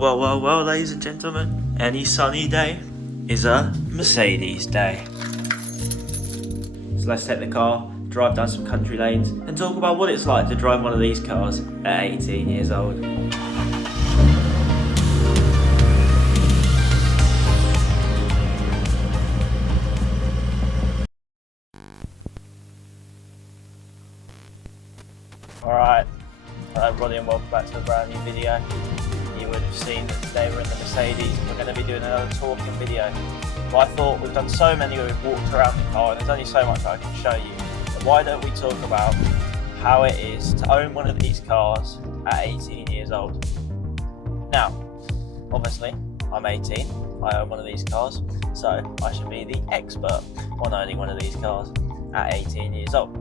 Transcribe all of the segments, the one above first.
Well, ladies and gentlemen, any sunny day is a Mercedes day. So let's take the car, drive down some country lanes, and talk about what it's like to drive one of these cars at 18 years old. Alright, hello everybody and welcome back to a brand new video. You would have seen that today we're in the Mercedes and we're going to be doing another talking video. But I thought we've done so many where we've walked around the car and there's only so much I can show you. So why don't we talk about how it is to own one of these cars at 18 years old. Now, obviously I'm 18, I own one of these cars, so I should be the expert on owning one of these cars at 18 years old.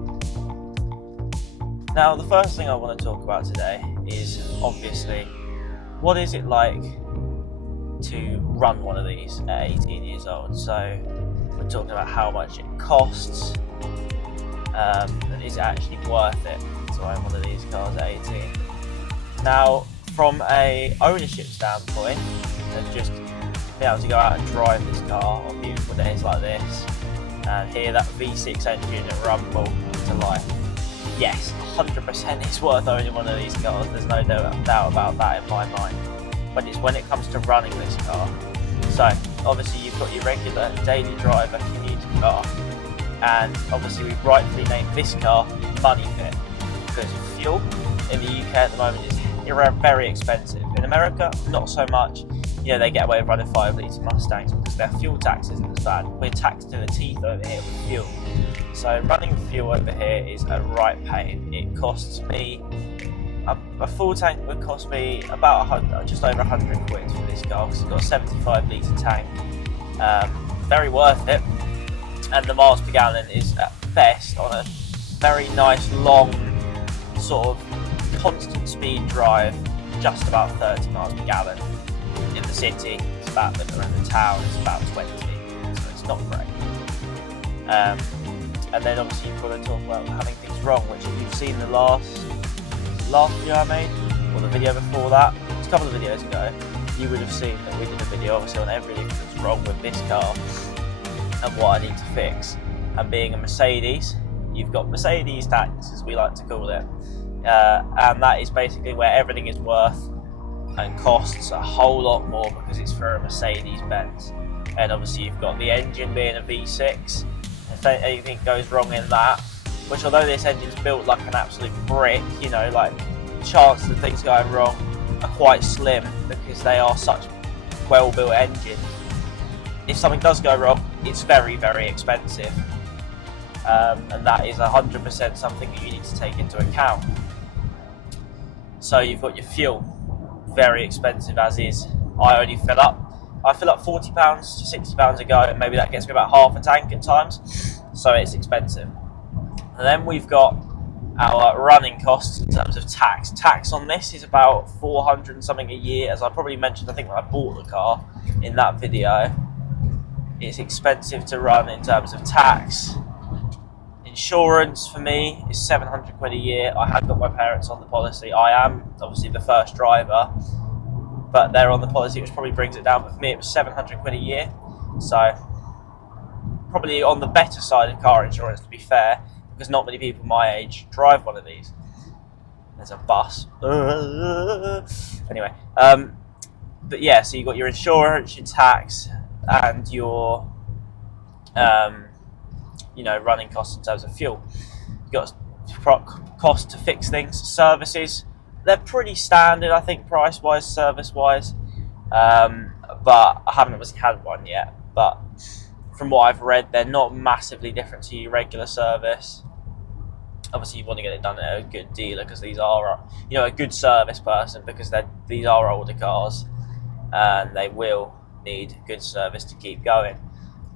Now, the first thing I want to talk about today is obviously what is it like to run one of these at 18 years old. So we're talking about how much it costs, and is it actually worth it to own one of these cars at 18. Now, from a ownership standpoint, and just be able to go out and drive this car on beautiful days like this and hear that V6 engine rumble to life, yes, 100% it's worth owning one of these cars. There's no doubt about that in my mind. But it's when it comes to running this car. So obviously you've got your regular daily driver commuter car, and obviously we've rightfully named this car Money Pit because fuel in the UK at the moment is very expensive. In America, not so much. You know, they get away with running 5-litre Mustangs because their fuel tax isn't as bad. We're taxed to the teeth over here with fuel. So running fuel over here is a right pain. It costs me, a full tank would cost me about just over 100 quid for this car because it's got a 75 litre tank. Very worth it. And the miles per gallon is at best on a very nice long sort of constant speed drive, just about 30 miles per gallon. In the city, it's about, around the town, it's about 20, so it's not great. And then obviously you've got to talk about having things wrong, which if you've seen the last video I made, or the video before that, it's a couple of videos ago, you would have seen that we did a video obviously on everything that's wrong with this car and what I need to fix. And being a Mercedes, you've got Mercedes tax, as we like to call it, and that is basically where everything is worth and costs a whole lot more because it's for a Mercedes Benz. And obviously you've got the engine being a V6. If anything goes wrong in that, which although this engine's built like an absolute brick, you know, like chances of things going wrong are quite slim because they are such well-built engines. If something does go wrong, it's very, very expensive. And that is 100% something that you need to take into account. So you've got your fuel, very expensive as is. I fill up £40 to £60 a go, and maybe that gets me about half a tank at times, so it's expensive. And then we've got our running costs in terms of tax. Tax on this is about 400 and something a year, as I probably mentioned, I think when I bought the car in that video. It's expensive to run in terms of tax. Insurance for me is 700 quid a year. I have got my parents on the policy. I am obviously the first driver, but they're on the policy, which probably brings it down. But for me, it was 700 quid a year. So probably on the better side of car insurance, to be fair, because not many people my age drive one of these. There's a bus. Anyway, but yeah, so you've got your insurance, your tax, and your running costs in terms of fuel. You've got cost to fix things, services. They're pretty standard, I think, price-wise, service-wise, but I haven't obviously had one yet. But from what I've read, they're not massively different to your regular service. Obviously, you want to get it done at a good dealer because these are, a good service person, because these are older cars and they will need good service to keep going.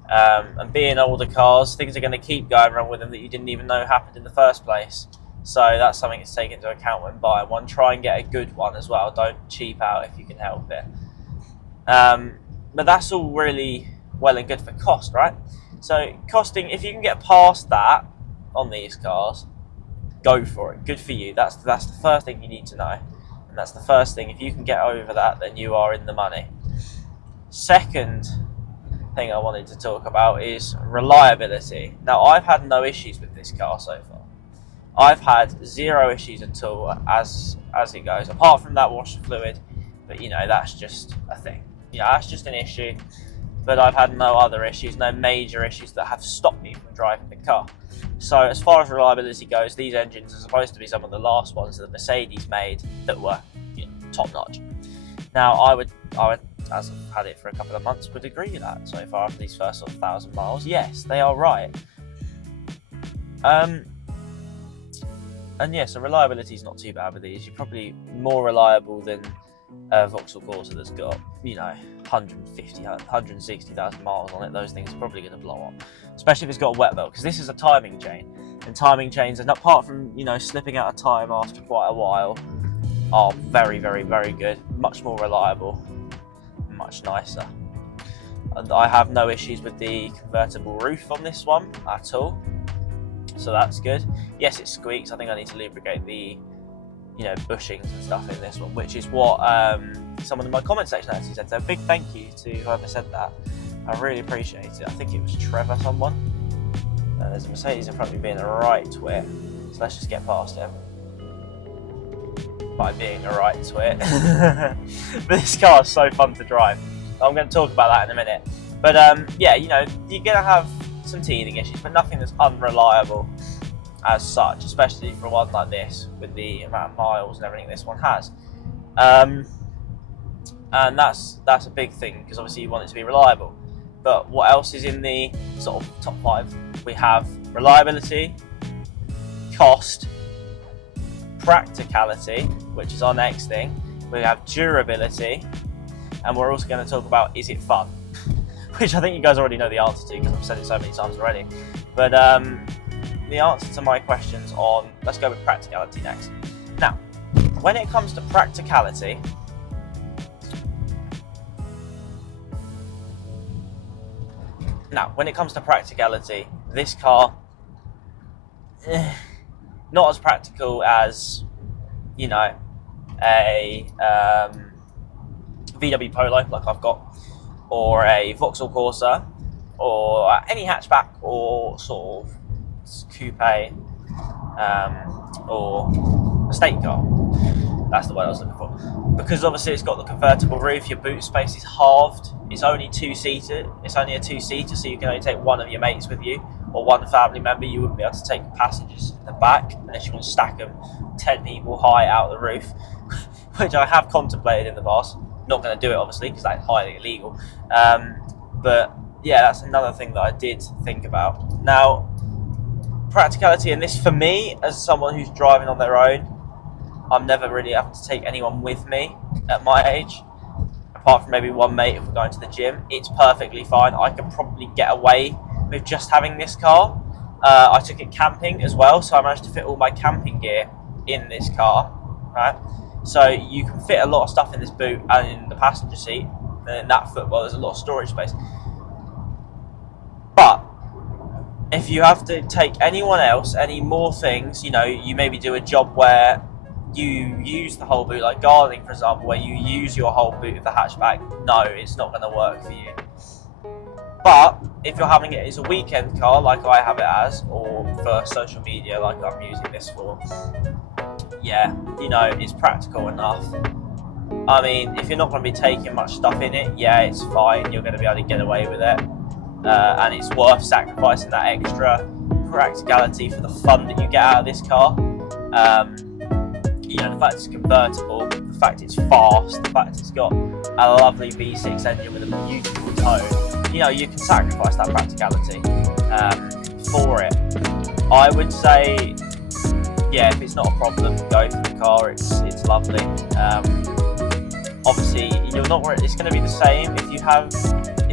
And being older cars, things are going to keep going wrong with them that you didn't even know happened in the first place. So that's something to take into account when buying one. Try and get a good one as well. Don't cheap out if you can help it. But that's all really well and good for cost, right? So costing, if you can get past that on these cars, go for it. Good for you. That's the first thing you need to know. And that's the first thing. If you can get over that, then you are in the money. Second thing I wanted to talk about is reliability. Now, I've had no issues with this car so far. I've had zero issues at all as it goes, apart from that washer fluid, but you know, that's just a thing. You know, that's just an issue, but I've had no other issues, no major issues that have stopped me from driving the car. So as far as reliability goes, these engines are supposed to be some of the last ones that Mercedes made that were, you know, top notch. Now, I would, as I've had it for a couple of months, would agree with that so far after these first sort of 1,000 miles. Yes, they are right. And yeah, so reliability is not too bad with these. You're probably more reliable than a Vauxhall Corsa that's got, you know, 150, 160,000 miles on it. Those things are probably going to blow up, especially if it's got a wet belt, because this is a timing chain, and timing chains, and apart from, you know, slipping out of time after quite a while, are very, very, very good, much more reliable, much nicer. And I have no issues with the convertible roof on this one at all, so that's good. Yes, it squeaks. I think I need to lubricate the, you know, bushings and stuff in this one, which is what someone in my comment section actually said. So a big thank you to whoever said that. I really appreciate it. I think it was Trevor someone. There's a Mercedes in front of me being a right twit, so let's just get past him by being a right twit. But this car is so fun to drive. I'm going to talk about that in a minute. But yeah, you know, you're going to have some teething issues, but nothing that's unreliable as such, especially for one like this with the amount of miles and everything this one has. And that's a big thing, because obviously you want it to be reliable. But what else is in the sort of top 5? We have reliability, cost, practicality, which is our next thing. We have durability, and we're also going to talk about, is it fun? Which I think you guys already know the answer to, because I've said it so many times already. But the answer to my questions on, let's go with practicality next. Now, when it comes to practicality, this car, not as practical as, you know, a VW Polo like I've got, or a Vauxhall Corsa, or any hatchback or sort of coupe, or estate car. That's the word I was looking for. Because obviously it's got the convertible roof, your boot space is halved. It's only two-seater. It's only a two-seater, so you can only take one of your mates with you, or one family member. You wouldn't be able to take passengers in the back unless you want to stack them 10 people high out of the roof, which I have contemplated in the past. Not going to do it, obviously, because that's highly illegal. But yeah, that's another thing that I did think about. Now, practicality in this, for me, as someone who's driving on their own, I'm never really having to take anyone with me at my age, apart from maybe one mate if we're going to the gym. It's perfectly fine. I could probably get away with just having this car. I took it camping as well, so I managed to fit all my camping gear in this car, right? So you can fit a lot of stuff in this boot and in the passenger seat, and in that footwell there's a lot of storage space. But if you have to take anyone else, any more things, you know, you maybe do a job where you use the whole boot, like gardening, for example, where you use your whole boot of the hatchback, no, it's not going to work for you. But if you're having it as a weekend car, like I have it as, or for social media, like I'm using this for, yeah, you know, it's practical enough. I mean, if you're not going to be taking much stuff in it, yeah, it's fine. You're going to be able to get away with it. And it's worth sacrificing that extra practicality for the fun that you get out of this car. You know, the fact it's convertible, the fact it's fast, the fact it's got a lovely V6 engine with a beautiful tone. You know, you can sacrifice that practicality for it. I would say, yeah, if it's not a problem, go for the car. It's lovely. Obviously, you're not worried. It's going to be the same if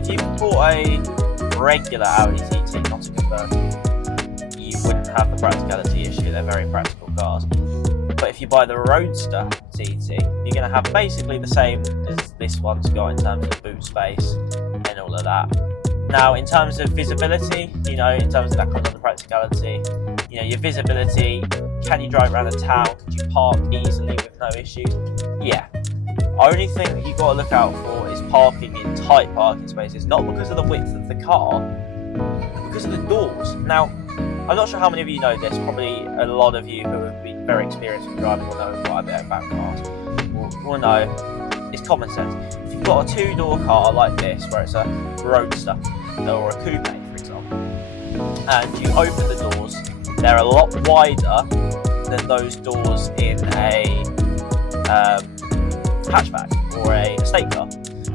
you bought a regular Audi TT, not a convertible. You wouldn't have the practicality issue. They're very practical cars. But if you buy the Roadster TT, you're going to have basically the same as this one's got in terms of boot space and all of that. Now, in terms of visibility, you know, in terms of that comes under practicality, you know, your visibility Can you drive around the town? Could you park easily with no issues? Yeah. Only thing that you've got to look out for is parking in tight parking spaces, not because of the width of the car, but because of the doors. Now, I'm not sure how many of you know this, probably a lot of you who have been very experienced with driving will know quite a bit about cars. Will know, it's common sense. If you've got a two-door car like this, where it's a roadster or a coupe, for example, and you open the doors, they're a lot wider than those doors in a hatchback or a estate car.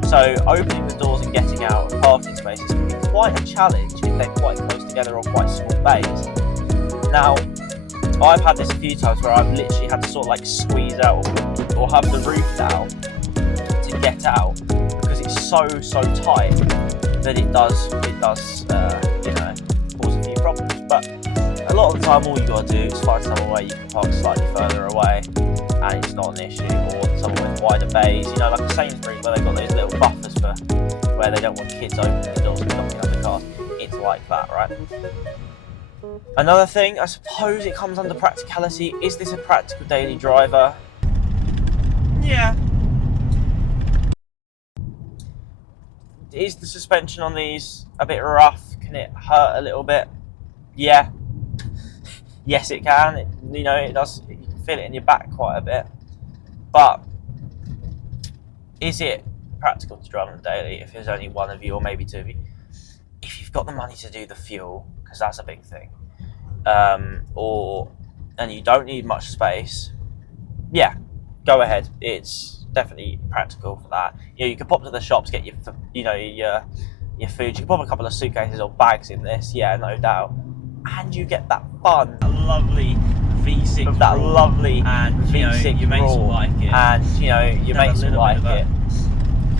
So opening the doors and getting out of parking spaces can be quite a challenge if they're quite close together or quite small bays. Now, I've had this a few times where I've literally had to sort of like squeeze out or have the roof down to get out because it's so tight that it does you know, cause a few problems. But a lot of the time, all you got to do is find somewhere where you can park slightly further away and it's not an issue, or somewhere with wider bays, you know, like a Sainsbury's where they've got those little buffers for where they don't want kids opening the doors and knocking on the car. It's like that, right? Another thing, I suppose it comes under practicality. Is this a practical daily driver? Yeah. Is the suspension on these a bit rough? Can it hurt a little bit? Yeah. Yes, it can. You know, it does. You can feel it in your back quite a bit. But is it practical to drive on daily if there's only one of you or maybe two of you? If you've got the money to do the fuel, because that's a big thing, and you don't need much space, yeah, go ahead. It's definitely practical for that. You know, you can pop to the shops, get your food. You can pop a couple of suitcases or bags in this, yeah, no doubt, and you get that fun, a lovely V6, that lovely and V6 your mates will like it, and your mates will like it.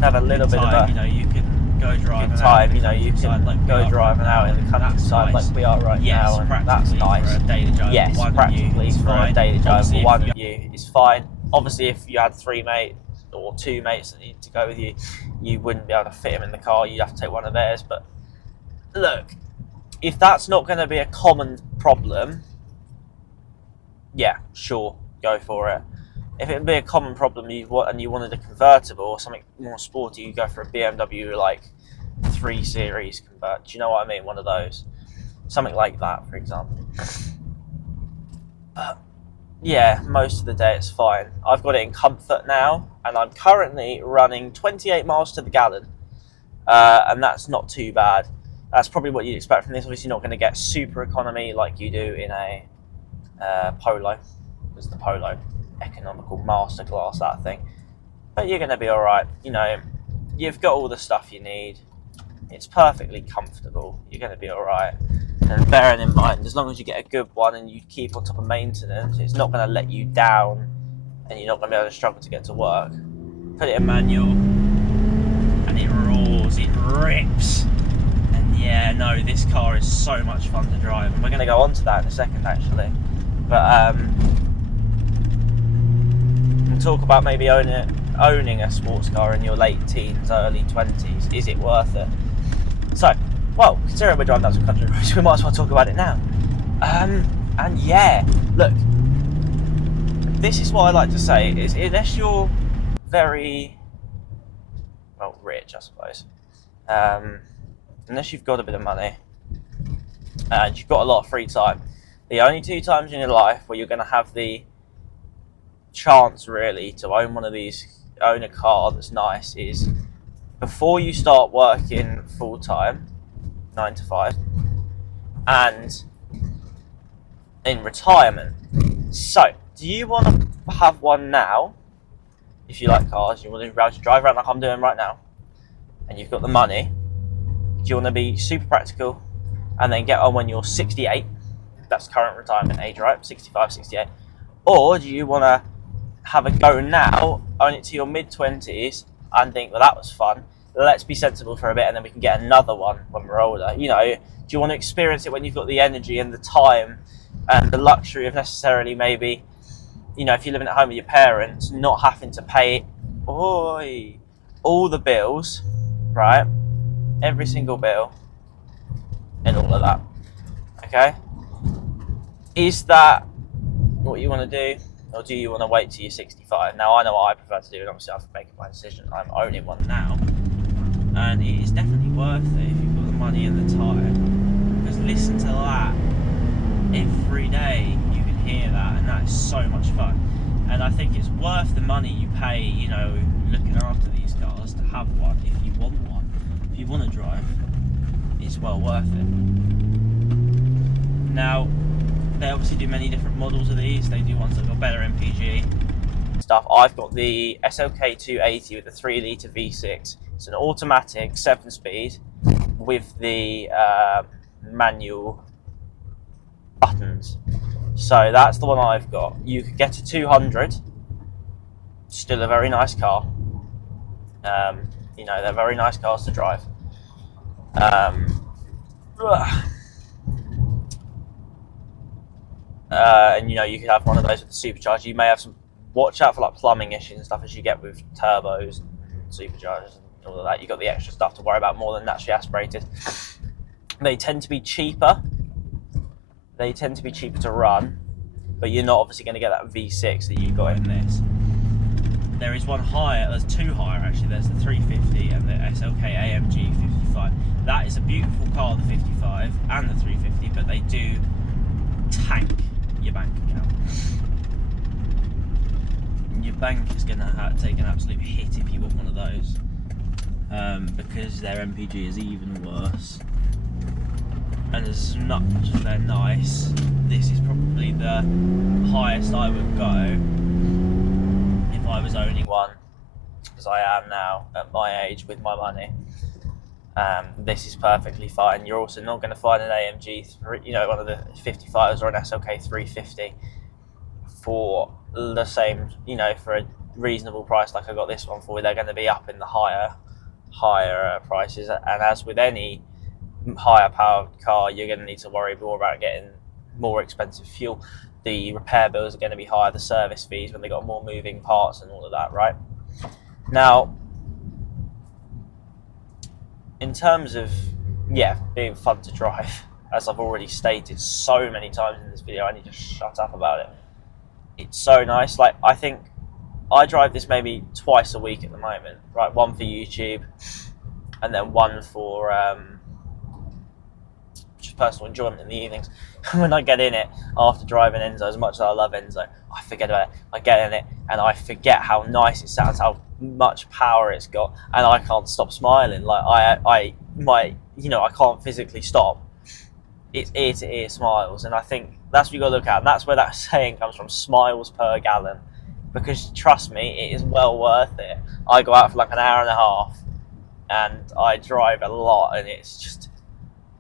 Have a little bit of a, you can go driving good time. You can go driving out in the countryside like we are right now, and that's nice. For a daily drive, yes, practically for a daily drive, one of you is fine. Obviously, if you had 3 mates or 2 mates that need to go with you, you wouldn't be able to fit them in the car. You'd have to take one of theirs. But look, if that's not going to be a common problem, yeah, sure, go for it. If it would be a common problem and you wanted a convertible or something more sporty, you go for a BMW like 3 Series convert. Do you know what I mean? One of those. Something like that, for example. But yeah, most of the day it's fine. I've got it in comfort now, and I'm currently running 28 miles to the gallon, and that's not too bad. That's probably what you'd expect from this. Obviously, you're not going to get super economy like you do in a Polo. There's the Polo economical masterclass, that thing. But you're going to be all right. You've got all the stuff you need. It's perfectly comfortable. You're going to be all right. And bearing in mind, as long as you get a good one and you keep on top of maintenance, it's not going to let you down, and you're not going to be able to struggle to get to work. Put it in manual, and it roars, it rips. And yeah, no, this car is so much fun to drive. And we're going to go on to that in a second, actually. But we'll talk about maybe owning a sports car in your late teens, early 20s. Is it worth it? So, well, considering we're driving down some country roads, we might as well talk about it now. And yeah, look, this is what I like to say, is unless you're very, well, rich, I suppose, unless you've got a bit of money and you've got a lot of free time, the only 2 times in your life where you're going to have the chance, really, to own a car that's nice is before you start working full-time, 9 to 5, and in retirement. So, do you want to have one now? If you like cars, you want to be able to drive around like I'm doing right now, and you've got the money. Do you want to be super practical and then get on when you're 68? That's current retirement age, right? 65, 68. Or do you want to have a go now, own it to your mid-20s, and think, well, that was fun. Let's be sensible for a bit, and then we can get another one when we're older. Do you want to experience it when you've got the energy and the time and the luxury of necessarily maybe, if you're living at home with your parents, not having to pay all the bills, right? Every single bill and all of that. Okay? Is that what you want to do, or do you want to wait till you're 65? Now I know what I prefer to do, and obviously I've made my decision. I'm owning one now, and it is definitely worth it if you've got the money and the time. Because listen to that every day, you can hear that, and that is so much fun. And I think it's worth the money you pay, you know, looking after these cars to have one if you want one. If you want to drive, it's well worth it. Now, they obviously do many different models of these. They do ones that got better MPG stuff. I've got the SLK 280 with the 3 litre V6. It's an automatic 7-speed with the manual buttons. So that's the one I've got. You could get a 200, still a very nice car. You know, they're very nice cars to drive. And you know, you could have one of those with the supercharger. You may have some, watch out for like plumbing issues and stuff as you get with turbos and superchargers and all of that. You've got the extra stuff to worry about more than naturally aspirated. They tend to be cheaper. They tend to be cheaper to run, but you're not obviously going to get that V6 that you got in this. There is one higher, there's two higher actually. There's the 350 and the SLK AMG 55. That is a beautiful car, the 55 and the 350, but they do tank your bank account. Your bank is going to take an absolute hit if you want one of those, because their MPG is even worse. And as much as they're nice, this is probably the highest I would go if I was owning one, as I am now at my age with my money. This is perfectly fine. You're also not going to find an AMG, you know, one of the 55s or an SLK 350 for the same, you know, for a reasonable price like I got this one for. They're going to be up in the higher prices, and as with any higher powered car, you're going to need to worry more about getting more expensive fuel. The repair bills are going to be higher, the service fees when they got more moving parts and all of that, right? Now, in terms of, yeah, being fun to drive, as I've already stated so many times in this video, I need to shut up about it. It's so nice. Like, I think I drive this maybe twice a week at the moment, right? One for YouTube, and then one for just personal enjoyment in the evenings. When I get in it after driving Enzo, as much as I love Enzo, I forget about it. I get in it and I forget how nice it sounds, how much power it's got, and I can't stop smiling. Like you know, I can't physically stop. It's ear to ear smiles, and I think that's what you got to look at. And that's where that saying comes from: smiles per gallon. Because trust me, it is well worth it. I go out for like an hour and a half, and I drive a lot, and it's just,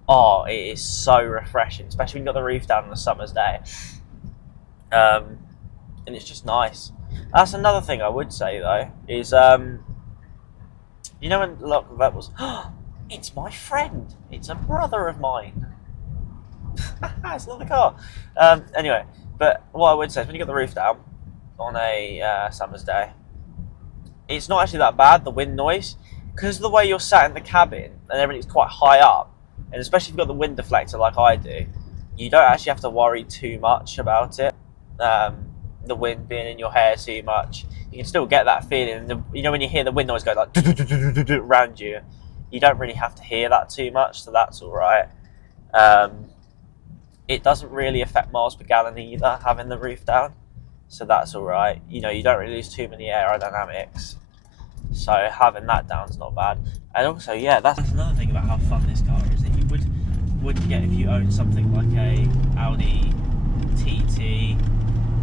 oh, it is so refreshing, especially when you've got the roof down on a summer's day. And it's just nice. That's another thing I would say though, is you know when a lot of that was, oh, it's my friend, it's a brother of mine. It's not a car. Anyway, but what I would say is when you got the roof down on a summer's day, it's not actually that bad, the wind noise, because of the way you're sat in the cabin and everything's quite high up, and especially if you've got the wind deflector like I do, you don't actually have to worry too much about it. The wind being in your hair too much, you can still get that feeling. You know when you hear the wind noise go like around you, you don't really have to hear that too much, so that's all right. It doesn't really affect miles per gallon either, having the roof down, so that's all right. You know, you don't really lose too many aerodynamics, so having that down is not bad. And also, yeah, that's another thing about how fun this car is that you wouldn't get if you owned something like a Audi TT.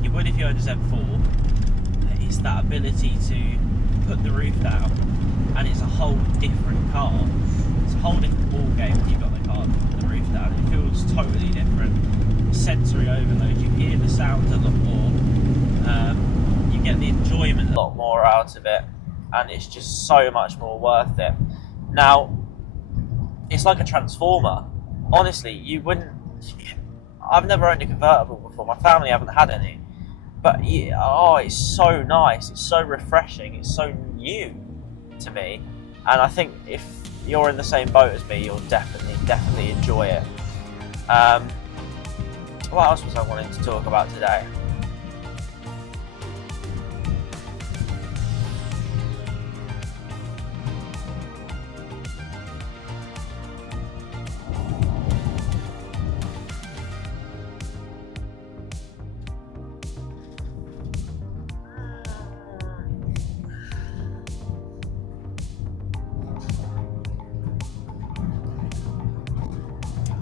You would if you owned a Z4. It's that ability to put the roof down, and it's a whole different car. It's a whole different ball game when you've got the car with the roof down. It feels totally different. Sensory overload. You hear the sounds a lot more. You get the enjoyment a lot more out of it, and it's just so much more worth it. Now, it's like a transformer. Honestly, you wouldn't. I've never owned a convertible before. My family haven't had any. But yeah, oh, it's so nice. It's so refreshing. It's so new to me. And I think if you're in the same boat as me, you'll definitely enjoy it. What else was I wanting to talk about today?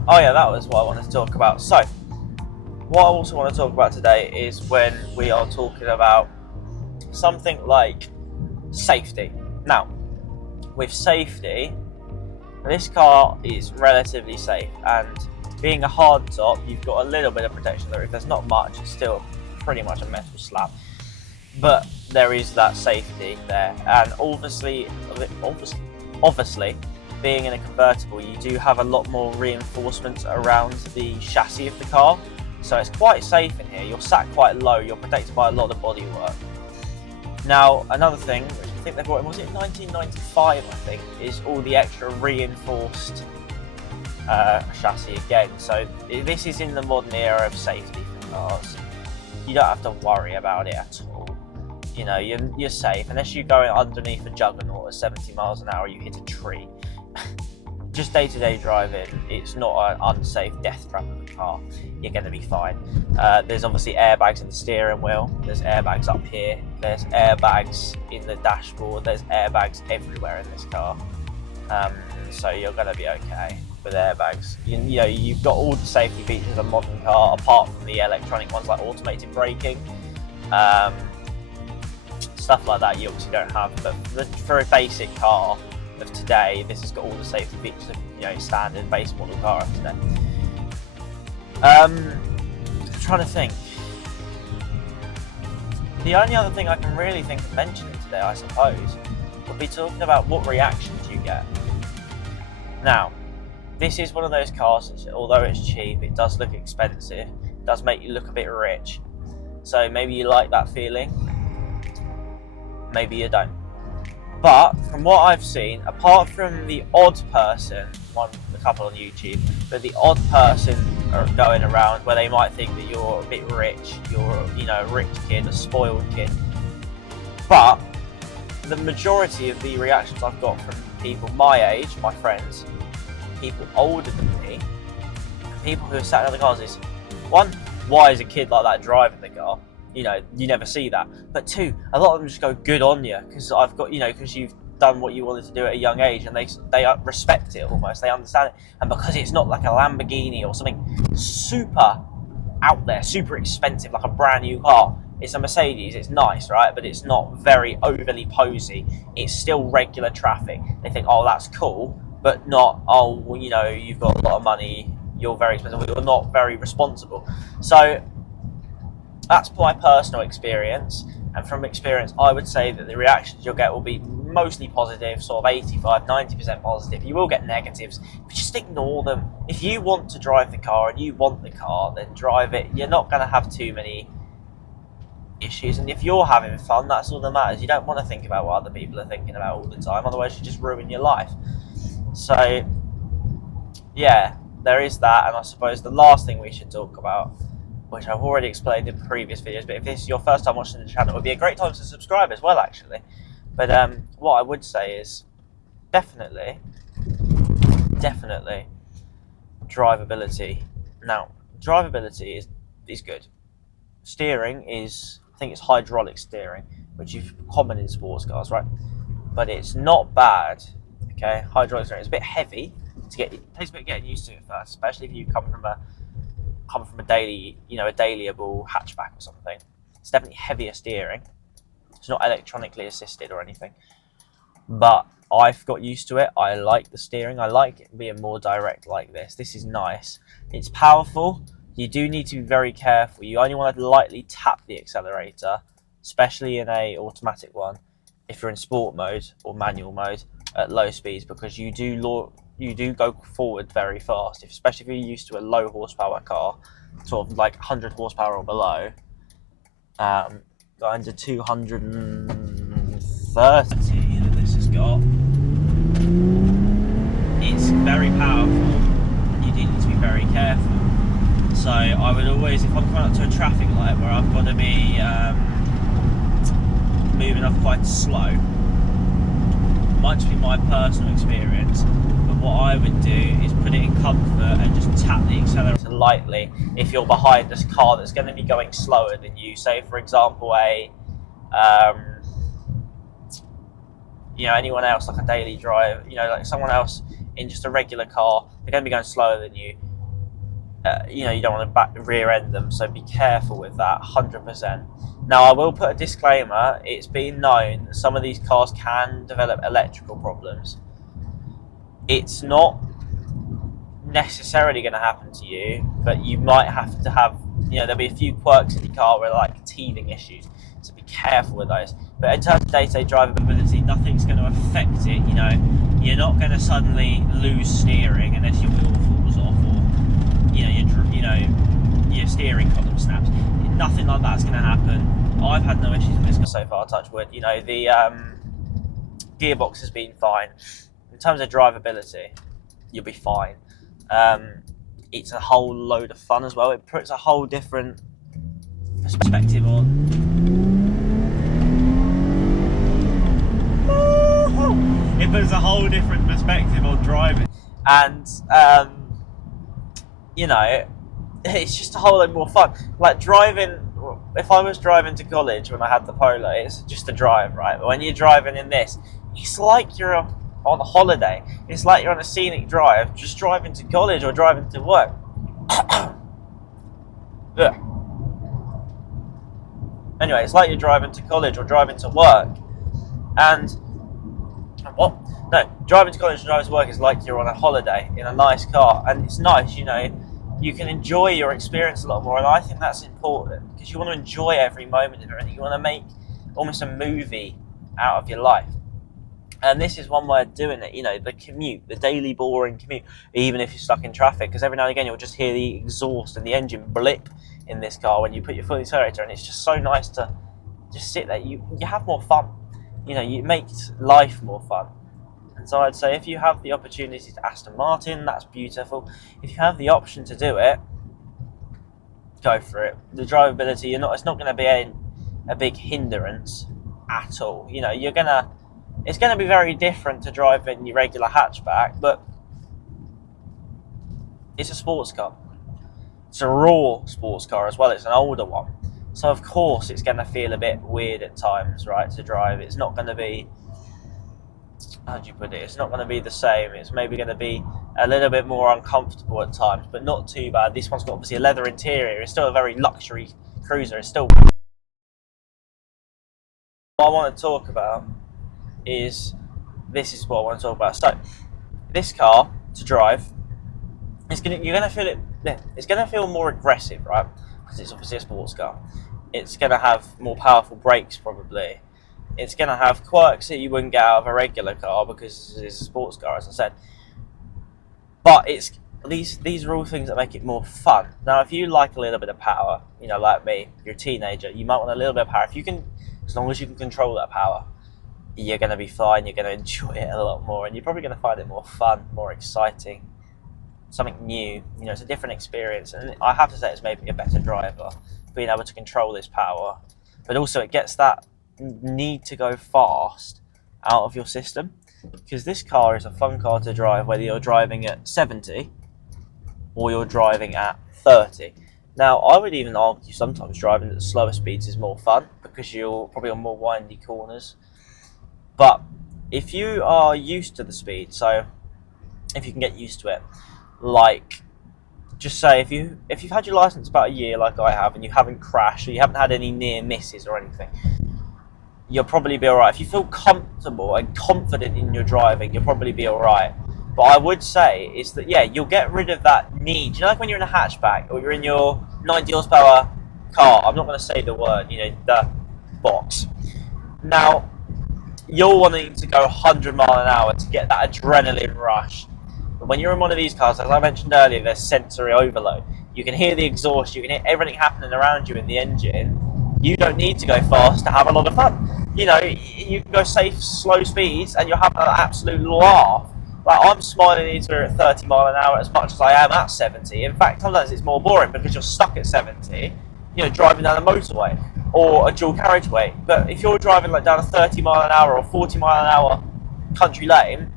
Oh yeah, that was what I wanted to talk about. So, what I also want to talk about today is when we are talking about something like safety. Now, with safety, this car is relatively safe, and being a hard top, you've got a little bit of protection on the roof. There's not much, it's still pretty much a metal slab, but there is that safety there. And obviously being in a convertible, you do have a lot more reinforcements around the chassis of the car, so it's quite safe in here. You're sat quite low, you're protected by a lot of bodywork. Now, another thing, which I think they brought in, was it 1995, I think, is all the extra reinforced chassis again. So this is in the modern era of safety for cars. You don't have to worry about it at all. You know, you're safe, unless you go underneath a juggernaut at 70 miles an hour, you hit a tree. Just day-to-day driving, it's not an unsafe death trap of a car. You're going to be fine. There's obviously airbags in the steering wheel, there's airbags up here, there's airbags in the dashboard, there's airbags everywhere in this car. So you're going to be okay with airbags. You know, you've got all the safety features of a modern car, apart from the electronic ones like automated braking. Stuff like that you obviously don't have, but for a basic car of today, this has got all the safety features of, you know, standard base model car of today. I'm trying to think. The only other thing I can really think of mentioning today, I suppose, would be talking about what reactions you get. Now, this is one of those cars that, although it's cheap, it does look expensive. It does make you look a bit rich. So maybe you like that feeling, maybe you don't. But from what I've seen, apart from the odd person, a couple on YouTube, but the odd person are going around where they might think that you're a bit rich, you're, you know, a rich kid, a spoiled kid. But the majority of the reactions I've got from people my age, my friends, people older than me, people who are sat in other cars is, one, why is a kid like that driving the car? You know, you never see that. But two, a lot of them just go, good on you, because I've got, you know, because you've done what you wanted to do at a young age, and they respect it almost, they understand it. And because it's not like a Lamborghini or something super out there, super expensive, like a brand new car, it's a Mercedes, it's nice, right? But it's not very overly posy. It's still regular traffic. They think, oh, that's cool, but not, oh, well, you know, you've got a lot of money, you're very expensive, you're not very responsible. So that's my personal experience, and from experience I would say that the reactions you'll get will be mostly positive, sort of 85-90% positive. You will get negatives, but just ignore them. If you want to drive the car and you want the car, then drive it. You're not going to have too many issues, and if you're having fun, that's all that matters. You don't want to think about what other people are thinking about all the time, otherwise you just ruin your life. So yeah, there is that. And I suppose the last thing we should talk about, which I've already explained in previous videos, but if this is your first time watching the channel, it would be a great time to subscribe as well, actually. But what I would say is definitely drivability. Now, drivability is good. Steering is, I think it's hydraulic steering, which is common in sports cars, right? But it's not bad. Okay, hydraulic steering is a bit heavy to get. It takes a bit getting used to it first, especially if you come from a daily, you know, a dailyable hatchback or something. It's definitely heavier steering. It's not electronically assisted or anything, but I've got used to it. I like the steering. I like it being more direct like this. This is nice. It's powerful. You do need to be very careful. You only want to lightly tap the accelerator, especially in a automatic one, if you're in sport mode or manual mode at low speeds, because you do go forward very fast, especially if you're used to a low horsepower car, sort of like 100 horsepower or below. Going to 230 that this has got. It's very powerful, and you do need to be very careful. So I would always, if I'm coming up to a traffic light where I've got to be moving up quite slow, might just be my personal experience, but what I would do is put it in comfort and just tap the accelerator lightly if you're behind this car that's going to be going slower than you. Say, for example, anyone else, like a daily drive, like someone else in just a regular car, they're going to be going slower than you. you know, you don't want to rear end them, so be careful with that, 100%. Now, I will put a disclaimer. It's been known that some of these cars can develop electrical problems. It's not necessarily going to happen to you, but you might have to have, you know, there'll be a few quirks in your car where like teething issues, so be careful with those. But in terms of day-to-day drivability, nothing's going to affect it. You know, you're not going to suddenly lose steering unless your wheel falls off, or you know your steering column snaps. Nothing like that's going to happen. I've had no issues with this so far, touch wood. You know, the gearbox has been fine. In terms of drivability, you'll be fine. It's a whole load of fun as well. It puts a whole different perspective on. It puts a whole different perspective on driving, and you know, it's just a whole lot more fun. Like driving, if I was driving to college when I had the Polo, it's just a drive, right? But when you're driving in this, it's like you're on a holiday. It's like you're on a scenic drive, just driving to college or driving to work. Anyway, it's like you're driving to college or driving to work. And what? No, driving to college and driving to work is like you're on a holiday in a nice car, and it's nice, you know. You can enjoy your experience a lot more, and I think that's important because you want to enjoy every moment of it. You want to make almost a movie out of your life. And this is one way of doing it, you know, the commute, the daily boring commute, even if you're stuck in traffic, because every now and again you'll just hear the exhaust and the engine blip in this car when you put your foot in the accelerator, and it's just so nice to just sit there. You have more fun, you know, it makes life more fun. And so I'd say if you have the opportunity to Aston Martin, that's beautiful. If you have the option to do it, go for it. The drivability, it's not going to be a big hindrance at all. You know, it's going to be very different to driving your regular hatchback, but it's a sports car. It's a raw sports car as well. It's an older one. So of course it's going to feel a bit weird at times, right, to drive. It's not going to be, how do you put it? It's not going to be the same. It's maybe going to be a little bit more uncomfortable at times, but not too bad. This one's got obviously a leather interior. It's still a very luxury cruiser. It's still... What I want to talk about is, this is what I want to talk about. So, this car, to drive, you're going to feel it, it's going to feel more aggressive, right? Because it's obviously a sports car. It's going to have more powerful brakes, probably. It's going to have quirks that you wouldn't get out of a regular car because it's a sports car, as I said. But it's these are all things that make it more fun. Now, if you like a little bit of power, you know, like me, you're a teenager, you might want a little bit of power. If you can, as long as you can control that power, you're going to be fine. You're going to enjoy it a lot more, and you're probably going to find it more fun, more exciting, something new. You know, it's a different experience, and I have to say it's made me a better driver, being able to control this power. But also, it gets that need to go fast out of your system, because this car is a fun car to drive whether you're driving at 70 or you're driving at 30. Now, I would even argue sometimes driving at the slower speeds is more fun because you're probably on more windy corners. But if you are used to the speed, so if you can get used to it, like, just say if you've had your license about a year like I have, and you haven't crashed or you haven't had any near misses or anything, you'll probably be alright. If you feel comfortable and confident in your driving, you'll probably be alright. But I would say is that, yeah, you'll get rid of that need. You know, like when you're in a hatchback or you're in your 90 horsepower car, I'm not going to say the word, you know, the box. Now, you're wanting to go 100 miles an hour to get that adrenaline rush. But when you're in one of these cars, as I mentioned earlier, there's sensory overload. You can hear the exhaust, you can hear everything happening around you in the engine. You don't need to go fast to have a lot of fun. You know, you can go safe, slow speeds, and you'll have an absolute laugh. Like, I'm smiling either at 30 miles an hour as much as I am at 70. In fact, sometimes it's more boring because you're stuck at 70, you know, driving down a motorway or a dual carriageway. But if you're driving like down a 30 mile an hour or 40 mile an hour country lane,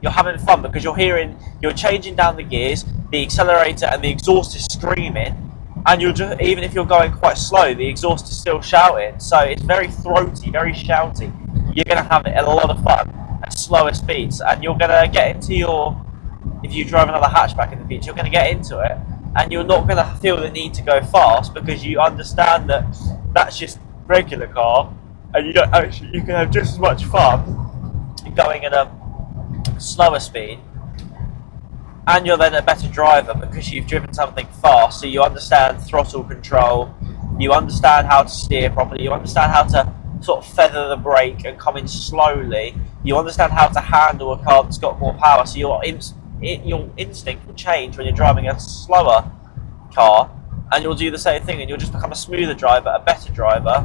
you're having fun because you're changing down the gears, the accelerator and the exhaust is screaming, and even if you're going quite slow, the exhaust is still shouting. So it's very throaty, very shouty. You're going to have a lot of fun at slower speeds, and you're going to get into your if you drive another hatchback in the future, you're going to get into it, and you're not going to feel the need to go fast because you understand that that's just regular car, and you can have just as much fun going at a slower speed, and you're then a better driver because you've driven something fast, so you understand throttle control, you understand how to steer properly, you understand how to sort of feather the brake and come in slowly, you understand how to handle a car that's got more power, so your instinct will change when you're driving a slower car, and you'll do the same thing, and you'll just become a smoother driver, a better driver,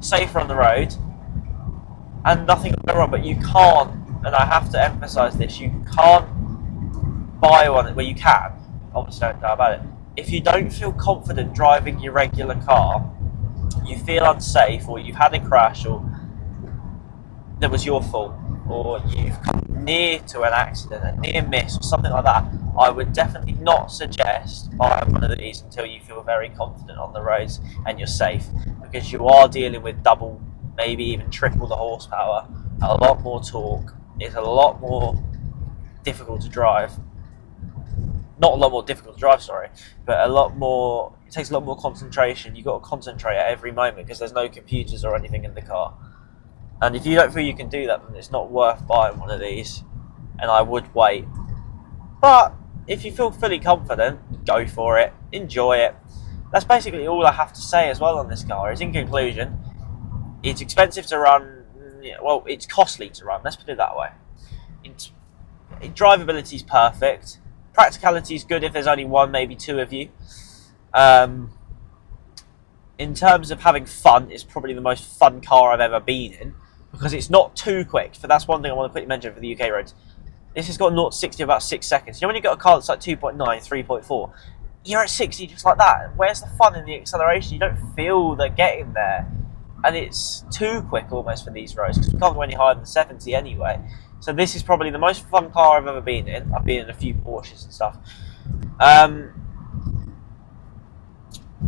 safer on the road, and nothing will go wrong. But you can't, and I have to emphasise this, you can't buy one, well you can, obviously don't know about it, if you don't feel confident driving your regular car, you feel unsafe, or you've had a crash, or that was your fault, or you've come near to an accident, a near miss, or something like that, I would definitely not suggest buying one of these until you feel very confident on the roads and you're safe, because you are dealing with double, maybe even triple the horsepower, a lot more torque, it's a lot more difficult to drive. Not a lot more difficult to drive, sorry, but a lot more, it takes a lot more concentration. You've got to concentrate at every moment because there's no computers or anything in the car. And if you don't feel you can do that, then it's not worth buying one of these, and I would wait. But if you feel fully confident, go for it, enjoy it. That's basically all I have to say as well on this car. Is in conclusion, it's expensive to run, well, it's costly to run, let's put it that way. Drivability is perfect. Practicality is good if there's only one, maybe two of you. In terms of having fun, it's probably the most fun car I've ever been in, because it's not too quick. But that's one thing I want to quickly mention for the UK roads. This has got 0 to 60 in about 6 seconds. You know when you got a car that's like 2.9, 3.4, you're at 60 just like that. Where's the fun in the acceleration? You don't feel the getting there. And it's too quick almost for these roads, because we can't go any higher than 70 anyway. So this is probably the most fun car I've ever been in. I've been in a few Porsches and stuff.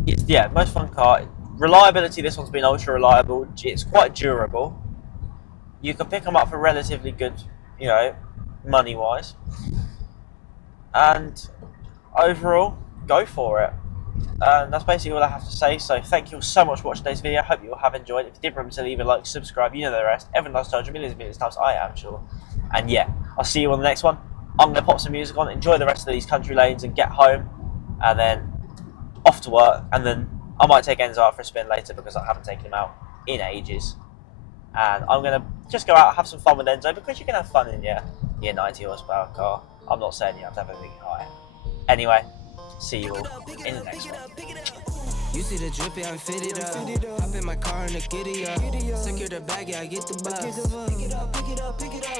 It's, yeah, most fun car. Reliability, this one's been ultra reliable. It's quite durable. You can pick them up for relatively good, you know, money-wise. And overall, go for it. And that's basically all I have to say. So thank you all so much for watching today's video. I hope you all have enjoyed it. If you did, remember to leave a like, subscribe, you know the rest. Everyone loves told you millions of times, I am sure. And yeah, I'll see you on the next one. I'm going to pop some music on, enjoy the rest of these country lanes and get home. And then off to work. And then I might take Enzo out for a spin later because I haven't taken him out in ages. And I'm going to just go out and have some fun with Enzo, because you can have fun in your 90 horsepower car. I'm not saying you have to have everything high. Anyway, see you all in the next one. You see the drippy, I'm fitted up. Hop in my car and the giddy up. Secure the bag, yeah, I get the bus. Pick it up, pick it up, pick it up.